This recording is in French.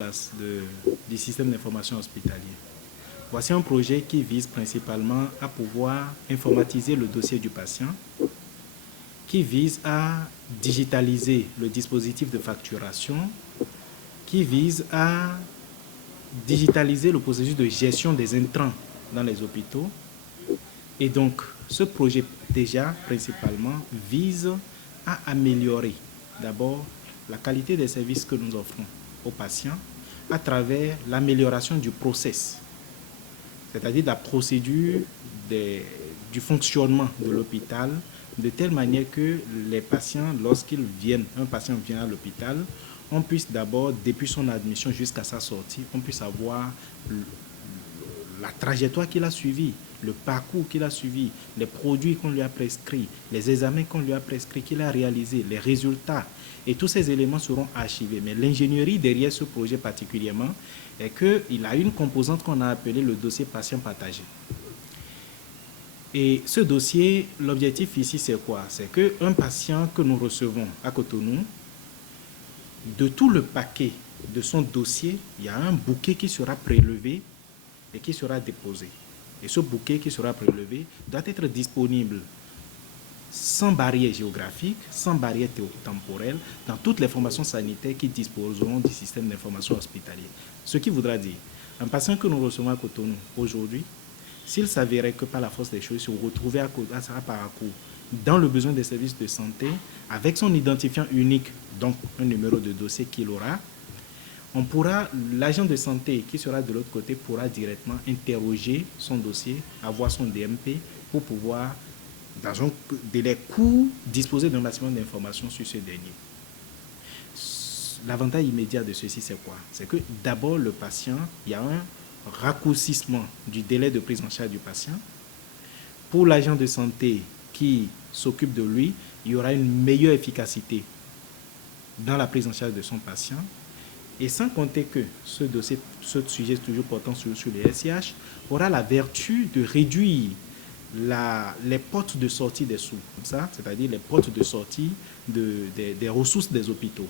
Du système d'information hospitalier. Voici un projet qui vise principalement à pouvoir informatiser le dossier du patient, qui vise à digitaliser le dispositif de facturation, qui vise à digitaliser le processus de gestion des intrants dans les hôpitaux. Et donc, ce projet, déjà, principalement, vise à améliorer d'abord la qualité des services que nous offrons aux patients à travers l'amélioration du process, c'est-à-dire la procédure du fonctionnement de l'hôpital, de telle manière que les patients, lorsqu'ils viennent, un patient vient à l'hôpital, on puisse d'abord, depuis son admission jusqu'à sa sortie, on puisse avoir la trajectoire qu'il a suivie, le parcours qu'il a suivi, les produits qu'on lui a prescrits, les examens qu'on lui a prescrits, qu'il a réalisés, les résultats. Et tous ces éléments seront archivés. Mais l'ingénierie derrière ce projet particulièrement est qu'il a une composante qu'on a appelée le dossier patient partagé. Et ce dossier, l'objectif ici, c'est quoi? C'est qu'un patient que nous recevons à Cotonou, de tout le paquet de son dossier, il y a un bouquet qui sera prélevé et qui sera déposé. Et ce bouquet qui sera prélevé doit être disponible sans barrière géographique, sans barrière temporelle, dans toutes les formations sanitaires qui disposeront du système d'information hospitalier. Ce qui voudra dire, un patient que nous recevons à Cotonou aujourd'hui, s'il s'avérait que par la force des choses, se retrouver à Parakou dans le besoin des services de santé, avec son identifiant unique, donc un numéro de dossier qu'il aura, l'agent de santé qui sera de l'autre côté pourra directement interroger son dossier, avoir son DMP pour pouvoir, dans un délai court, disposer d'un maximum d'informations sur ce dernier. L'avantage immédiat de ceci, c'est quoi? C'est que d'abord, le patient, il y a un raccourcissement du délai de prise en charge du patient. Pour l'agent de santé qui s'occupe de lui, il y aura une meilleure efficacité dans la prise en charge de son patient. Et sans compter que ce sujet toujours portant sur les SIH, aura la vertu de réduire les portes de sortie des sous, c'est-à-dire les portes de sortie des ressources des hôpitaux.